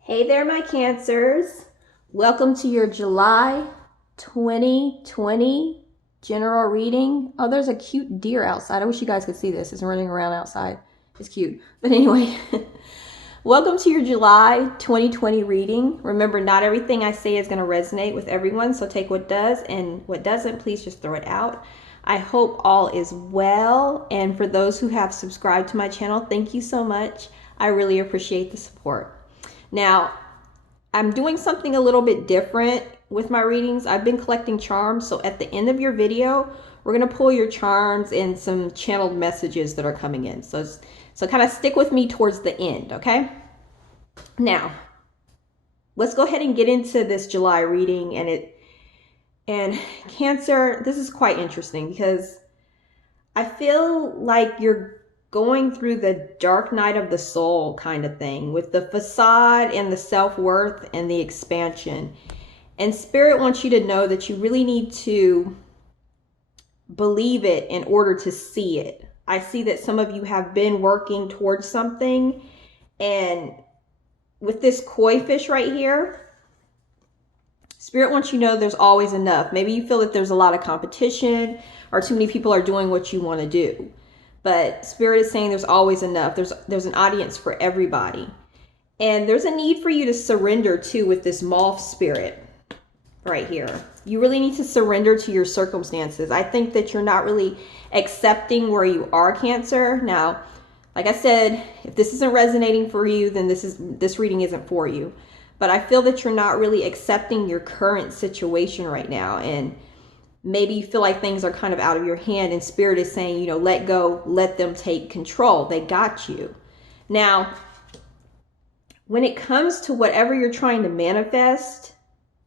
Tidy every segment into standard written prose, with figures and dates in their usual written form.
Hey there, my Cancers. Welcome to your July 2020 general reading. Oh, there's a cute deer outside. I wish you guys could see this. It's running around outside. It's cute. But anyway, welcome to your July 2020 reading. Remember, not everything I say is going to resonate with everyone, so take what does, and what doesn't, please just throw it out. I hope all is well, and for those who have subscribed to my channel, thank you so much. I really appreciate the support. Now, I'm doing something a little bit different with my readings. I've been collecting charms, so at the end of your video, we're going to pull your charms and some channeled messages that are coming in. So kind of stick with me towards the end, okay? Now, let's go ahead and get into this July reading. And Cancer, this is quite interesting because I feel like you're going through the dark night of the soul kind of thing with the facade and the self-worth and the expansion. And Spirit wants you to know that you really need to believe it in order to see it. I see that some of you have been working towards something, and with this koi fish right here, Spirit wants you to know there's always enough. Maybe you feel that there's a lot of competition or too many people are doing what you want to do. But Spirit is saying there's always enough. There's an audience for everybody. And there's a need for you to surrender too with this moth spirit right here. You really need to surrender to your circumstances. I think that you're not really accepting where you are, Cancer. Now, like I said, if this isn't resonating for you, then this reading isn't for you. But I feel that you're not really accepting your current situation right now. And maybe you feel like things are kind of out of your hand, and Spirit is saying, you know, let go, let them take control. They got you. Now, when it comes to whatever you're trying to manifest,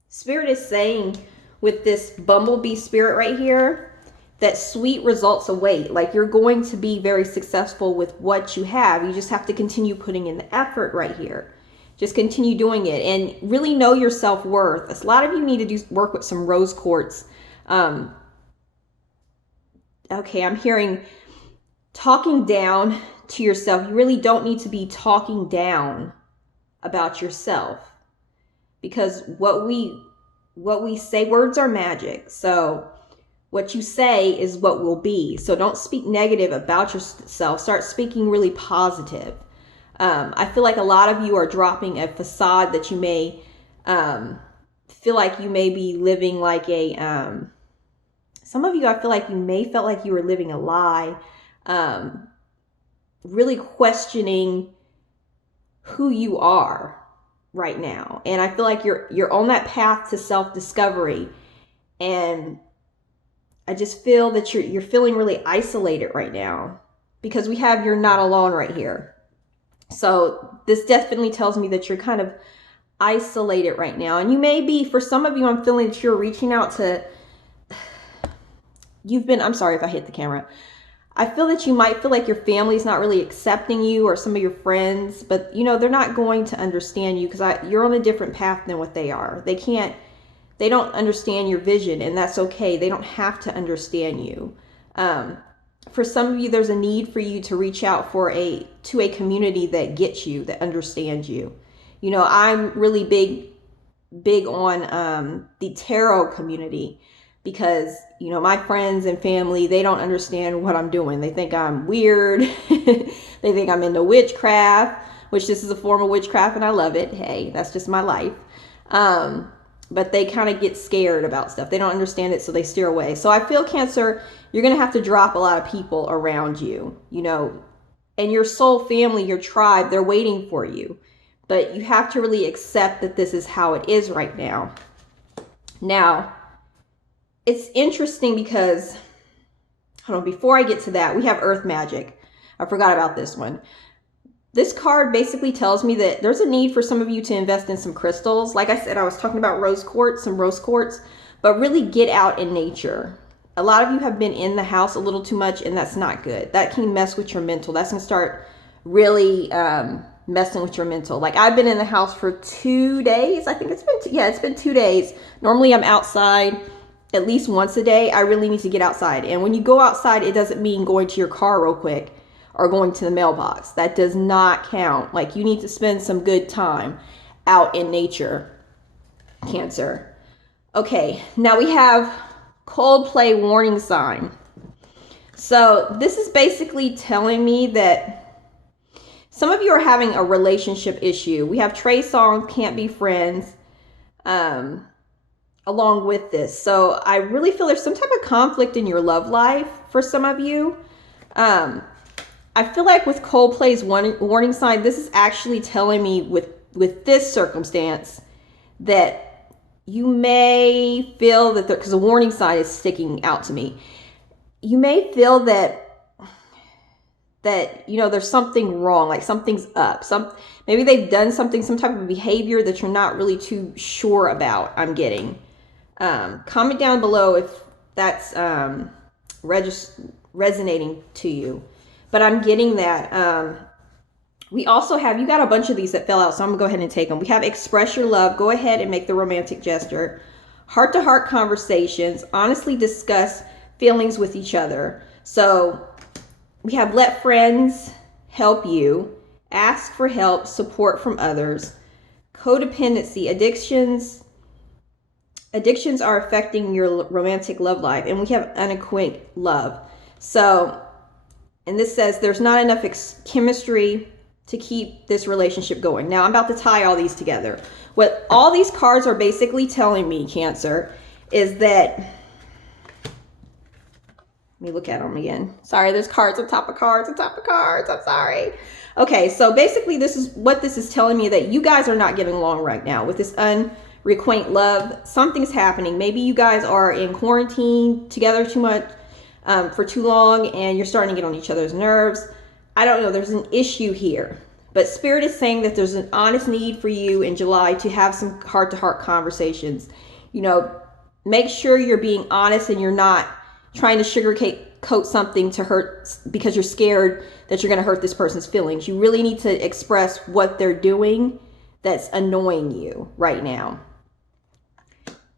Spirit is saying with this bumblebee spirit right here, that sweet results await. Like, you're going to be very successful with what you have. You just have to continue putting in the effort right here. Just continue doing it and really know your self-worth. A lot of you need to work with some rose quartz. Okay, I'm hearing talking down to yourself. You really don't need to be talking down about yourself, because what we say, words are magic. So what you say is what will be. So don't speak negative about yourself. Start speaking really positive. I feel like a lot of you are dropping a facade that you may feel like you may be living like a some of you, I feel like you may felt like you were living a lie, really questioning who you are right now. And I feel like you're on that path to self-discovery, and I just feel that you're feeling really isolated right now, because we have you're not alone right here. So this definitely tells me that you're kind of isolated right now. And you may be, for some of you, I'm feeling that you're reaching out to, I'm sorry if I hit the camera. I feel that you might feel like your family's not really accepting you, or some of your friends, but you know, they're not going to understand you because you're on a different path than what they are. They don't understand your vision, and that's okay. They don't have to understand you. For some of you, there's a need for you to reach out to a community that gets you, that understands you. You know, I'm really big on the tarot community, because, you know, my friends and family, they don't understand what I'm doing. They think I'm weird. They think I'm into witchcraft, which this is a form of witchcraft, and I love it. Hey, that's just my life. But they kind of get scared about stuff. They don't understand it, so they steer away. So I feel, Cancer, you're going to have to drop a lot of people around you, you know, and your soul family, your tribe, they're waiting for you. But you have to really accept that this is how it is right now. Now, it's interesting because, hold on, before I get to that, we have Earth Magic. I forgot about this one. This card basically tells me that there's a need for some of you to invest in some crystals. Like I said, I was talking about rose quartz, some rose quartz, but really get out in nature. A lot of you have been in the house a little too much, and that's not good. That can mess with your mental. That's going to start really messing with your mental. Like, I've been in the house for 2 days. I think it's been 2 days. Normally I'm outside at least once a day. I really need to get outside. And when you go outside, it doesn't mean going to your car real quick or going to the mailbox. That does not count. Like, you need to spend some good time out in nature, Cancer. Okay, now we have Coldplay warning sign. So this is basically telling me that some of you are having a relationship issue. We have Trey Songz, Can't Be Friends, along with this. So I really feel there's some type of conflict in your love life for some of you. I feel like with Coldplay's warning sign, this is actually telling me with this circumstance that you may feel that, because the warning sign is sticking out to me, you may feel that there's something wrong, like something's up. Maybe they've done something, some type of behavior that you're not really too sure about. I'm getting. Comment down below if that's resonating to you. But I'm getting that. We also have, you got a bunch of these that fell out, so I'm gonna go ahead and take them. We have express your love. Go ahead and make the romantic gesture. Heart-to-heart conversations. Honestly discuss feelings with each other. So we have let friends help you. Ask for help. Support from others. Codependency. Addictions are affecting your romantic love life. And we have unacquainted love. So, and this says there's not enough chemistry to keep this relationship going. Now I'm about to tie all these together. What all these cards are basically telling me, Cancer, is that, let me look at them again. Sorry, there's cards on top of cards on top of cards. I'm sorry. Okay, so basically this is telling me, that you guys are not getting along right now with this unrequited love. Something's happening. Maybe you guys are in quarantine together too much, for too long, and you're starting to get on each other's nerves. I don't know. There's an issue here. But Spirit is saying that there's an honest need for you in July to have some heart-to-heart conversations. You know, make sure you're being honest and you're not trying to sugarcoat something to hurt because you're scared that you're going to hurt this person's feelings. You really need to express what they're doing that's annoying you right now.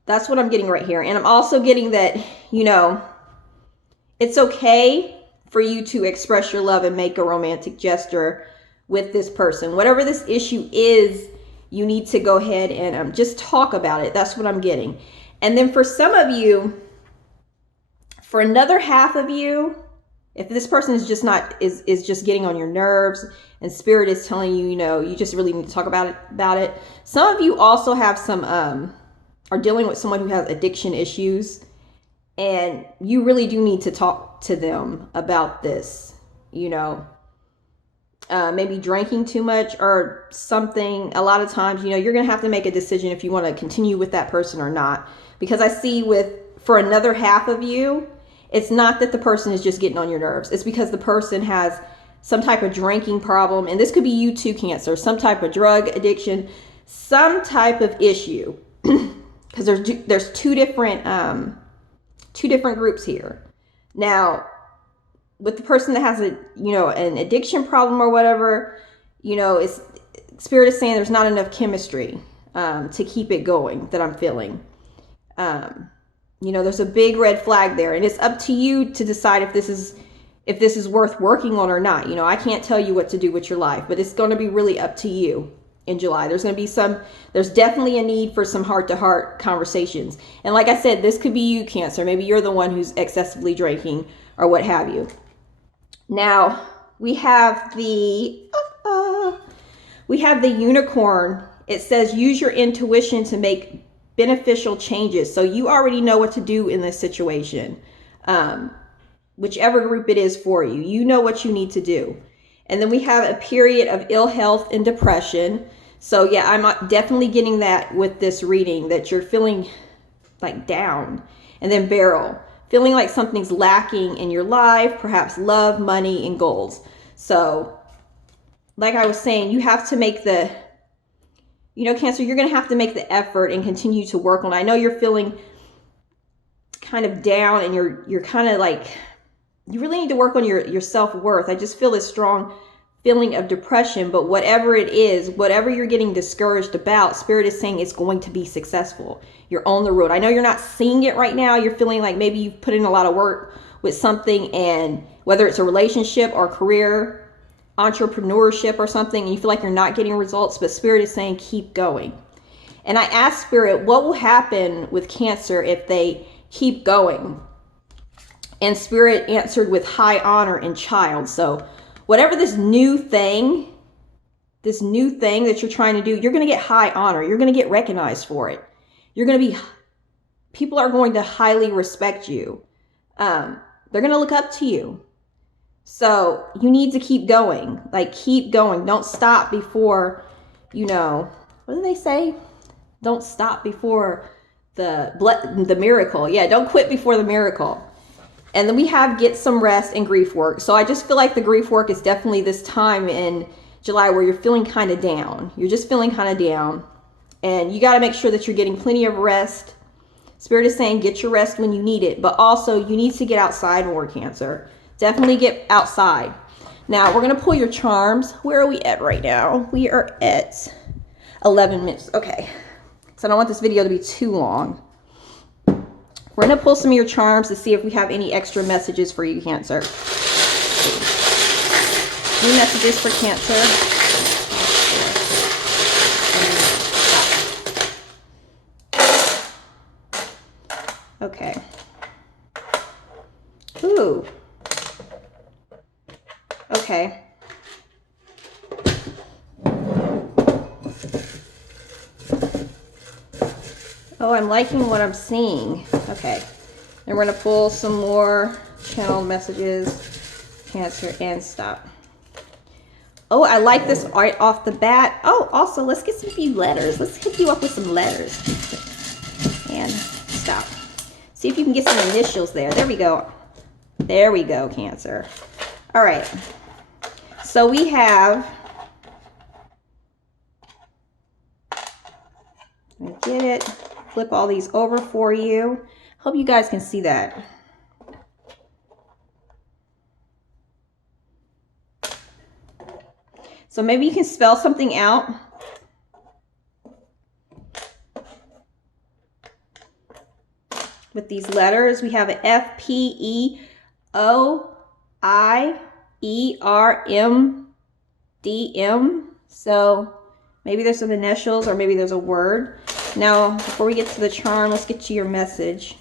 That's what I'm getting right here. And I'm also getting that, you know, it's okay for you to express your love and make a romantic gesture with this person. Whatever this issue is, you need to go ahead and just talk about it. That's what I'm getting. And then for some of you, for another half of you, if this person is just is just getting on your nerves and Spirit is telling you, you know, you just really need to talk about it. Some of you also have some, are dealing with someone who has addiction issues. And you really do need to talk to them about this, you know, maybe drinking too much or something. A lot of times, you know, you're going to have to make a decision if you want to continue with that person or not. Because I see for another half of you, it's not that the person is just getting on your nerves. It's because the person has some type of drinking problem. And this could be you too, Cancer. Some type of drug addiction, some type of issue. Because there's two different groups here. Now, with the person that has an addiction problem or whatever, you know, Spirit is saying there's not enough chemistry to keep it going, that I'm feeling. You know, there's a big red flag there, and it's up to you to decide if this is worth working on or not. You know, I can't tell you what to do with your life, but it's going to be really up to you. In July, there's definitely a need for some heart-to-heart conversations. And like I said, this could be you, Cancer. Maybe you're the one who's excessively drinking or what have you. Now, we have the unicorn. It says, use your intuition to make beneficial changes. So you already know what to do in this situation. Whichever group it is for you, you know what you need to do. And then we have a period of ill health and depression. So yeah, I'm definitely getting that with this reading, that you're feeling like down. And then Beryl, feeling like something's lacking in your life, perhaps love, money, and goals. So like I was saying, you have to make Cancer, you're going to have to make the effort and continue to work on it. I know you're feeling kind of down and you're kind of like, you really need to work on your self-worth. I just feel this strong feeling of depression, but whatever it is, whatever you're getting discouraged about, Spirit is saying it's going to be successful. You're on the road. I know you're not seeing it right now. You're feeling like maybe you've put in a lot of work with something, and whether it's a relationship or career, entrepreneurship or something, and you feel like you're not getting results, but Spirit is saying keep going. And I asked Spirit, what will happen with Cancer if they keep going? And Spirit answered with high honor and child. So whatever this new thing that you're trying to do, you're going to get high honor. You're going to get recognized for it. People are going to highly respect you. They're going to look up to you. So you need to keep going. Like, keep going. Don't stop before, what do they say? Don't stop before the miracle. Yeah, don't quit before the miracle. And then we have get some rest and grief work. So I just feel like the grief work is definitely this time in July where you're feeling kind of down. You're just feeling kind of down. And you got to make sure that you're getting plenty of rest. Spirit is saying get your rest when you need it. But also you need to get outside more, Cancer. Definitely get outside. Now we're going to pull your charms. Where are we at right now? We are at 11 minutes. Okay. So I don't want this video to be too long. We're going to pull some of your charms to see if we have any extra messages for you, Cancer. Any messages for Cancer? Okay. Ooh. Okay. Oh, I'm liking what I'm seeing. Okay. And we're going to pull some more channeled messages, Cancer, and stop. Oh, I like this art off the bat. Oh, also, let's get some few letters. Let's hit you up with some letters. And stop. See if you can get some initials there. There we go. There we go, Cancer. All right. So we have... I get it. Flip all these over for you. Hope you guys can see that. So maybe you can spell something out. With these letters, we have an FPEOIERMDM. So maybe there's some initials or maybe there's a word. Now, before we get to the charm, let's get to your message.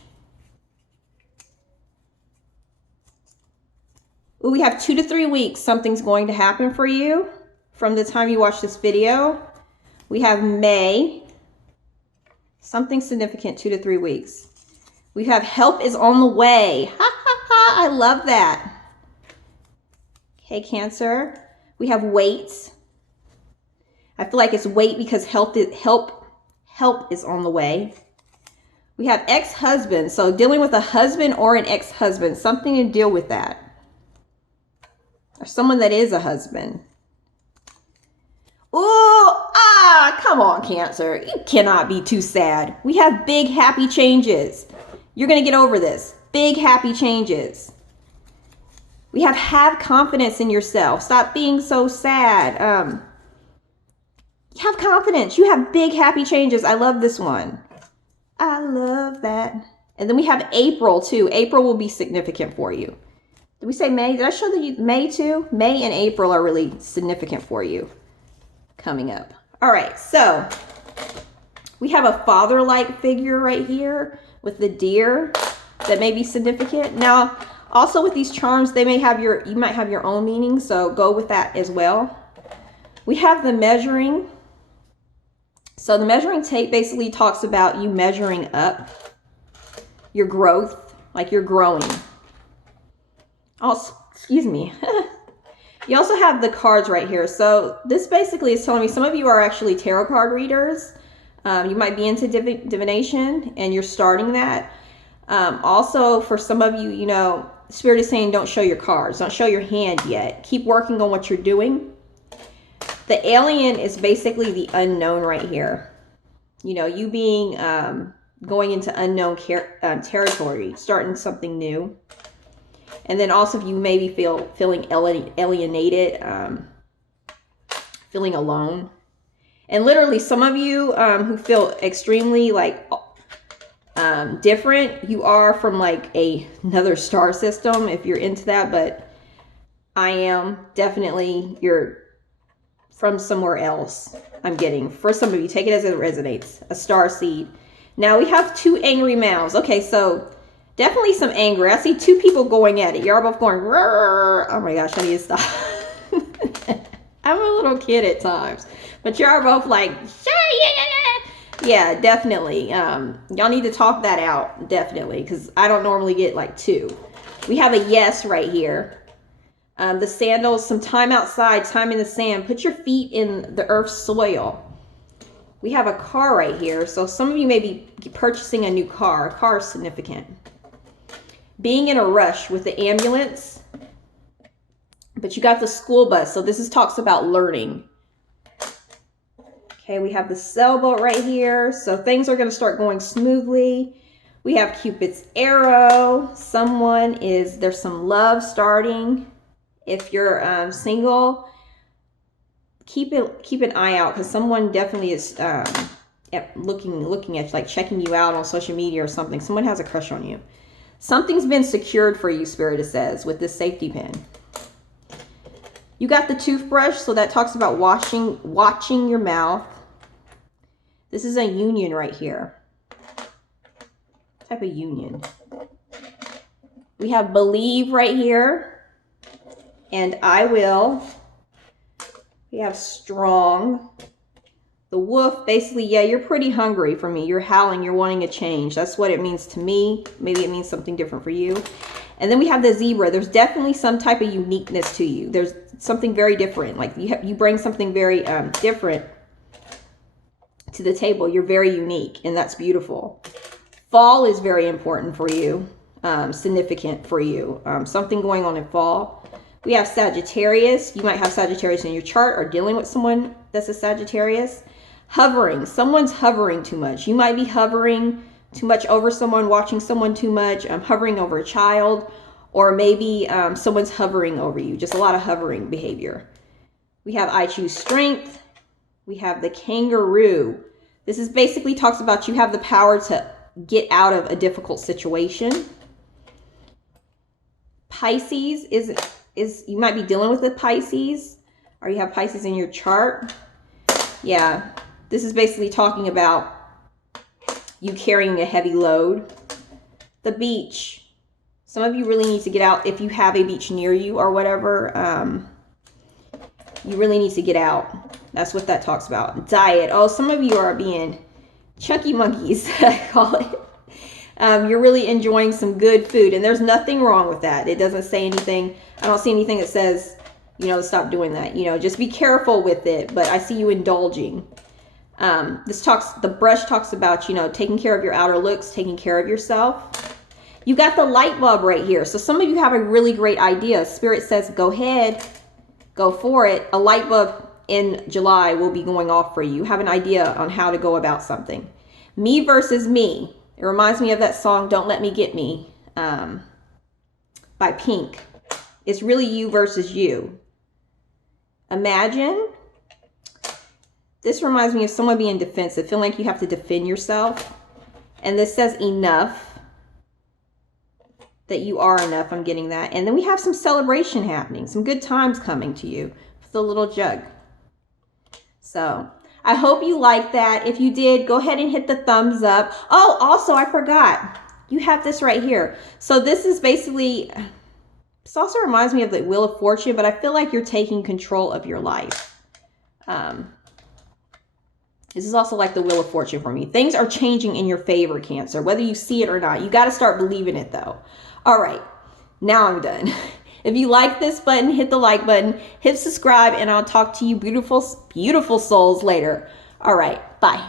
Ooh, we have 2 to 3 weeks. Something's going to happen for you from the time you watch this video. We have May. Something significant, 2 to 3 weeks. We have help is on the way. Ha ha ha, I love that. Okay, Cancer. We have wait. I feel like it's wait because help is on the way. We have ex-husband. So dealing with a husband or an ex-husband. Something to deal with that. Or someone that is a husband. Ooh, come on, Cancer. You cannot be too sad. We have big, happy changes. You're going to get over this. Big, happy changes. We have confidence in yourself. Stop being so sad. Have confidence. You have big, happy changes. I love this one. I love that. And then we have April, too. April will be significant for you. Did we say May? Did I show you May, too? May and April are really significant for you coming up. All right, so we have a father-like figure right here with the deer that may be significant. Now, also with these charms, you might have your own meaning, so go with that as well. We have the measuring. So the measuring tape basically talks about you measuring up your growth, like you're growing. Also, excuse me. You also have the cards right here. So this basically is telling me some of you are actually tarot card readers. You might be into divination and you're starting that. Also, for some of you, Spirit is saying don't show your cards. Don't show your hand yet. Keep working on what you're doing. The alien is basically the unknown right here. You being going into unknown territory, starting something new. And then also you maybe feeling alienated, feeling alone. And literally some of you who feel extremely like different. You are from like another star system if you're into that, but I am definitely, you're from somewhere else. I'm getting, for some of you, take it as it resonates, a star seed. Now we have two angry mouths. Okay, so definitely some anger. I see two people going at it. You're both going, "Rrr." Oh my gosh, I need to stop. I'm a little kid at times, but you're both like, yeah, definitely. Y'all need to talk that out, definitely, because I don't normally get like two. We have a yes right here. The sandals, some time outside, time in the sand. Put your feet in the earth's soil. We have a car right here. So some of you may be purchasing a new car. A car is significant. Being in a rush with the ambulance. But you got the school bus. So this talks about learning. Okay, we have the sailboat right here. So things are going to start going smoothly. We have Cupid's arrow. There's some love starting. If you're single, keep an eye out, because someone definitely is looking at you, like checking you out on social media or something. Someone has a crush on you. Something's been secured for you, Spirit, it says, with this safety pin. You got the toothbrush, so that talks about watching your mouth. This is a union right here. What type of union? We have believe right here. And I will. We have strong. The wolf, basically, yeah, you're pretty hungry for me. You're howling, you're wanting a change. That's what it means to me. Maybe it means something different for you. And then we have the zebra. There's definitely some type of uniqueness to you. There's something very different. Like you bring something very different to the table. You're very unique, and that's beautiful. Fall is very important for you, significant for you. Something going on in fall. We have Sagittarius. You might have Sagittarius in your chart or dealing with someone that's a Sagittarius. Hovering. Someone's hovering too much. You might be hovering too much over someone, watching someone too much, hovering over a child, or maybe someone's hovering over you. Just a lot of hovering behavior. We have I choose strength. We have the kangaroo. This is basically talks about you have the power to get out of a difficult situation. Pisces is you might be dealing with a Pisces, or you have Pisces in your chart. Yeah, this is basically talking about you carrying a heavy load. The beach. Some of you really need to get out. If you have a beach near you or whatever, you really need to get out. That's what that talks about. Diet. Oh, some of you are being chunky monkeys, I call it. You're really enjoying some good food, and there's nothing wrong with that. It doesn't say anything. I don't see anything that says, stop doing that. Just be careful with it, but I see you indulging. The brush talks about, taking care of your outer looks, taking care of yourself. You got the light bulb right here. So some of you have a really great idea. Spirit says, go ahead, go for it. A light bulb in July will be going off for you. You have an idea on how to go about something. Me versus me. It reminds me of that song, Don't Let Me Get Me, by Pink. It's really you versus you. Imagine. This reminds me of someone being defensive, feeling like you have to defend yourself. And this says enough, that you are enough. I'm getting that. And then we have some celebration happening, some good times coming to you with the little jug. So I hope you like that. If you did, go ahead and hit the thumbs up. Oh, also, I forgot. You have this right here. So this is basically, this also reminds me of the Wheel of Fortune, but I feel like you're taking control of your life. This is also like the Wheel of Fortune for me. Things are changing in your favor, Cancer, whether you see it or not. You got to start believing it, though. All right, now I'm done. If you like this button, hit the like button, hit subscribe, and I'll talk to you beautiful, beautiful souls later. All right, bye.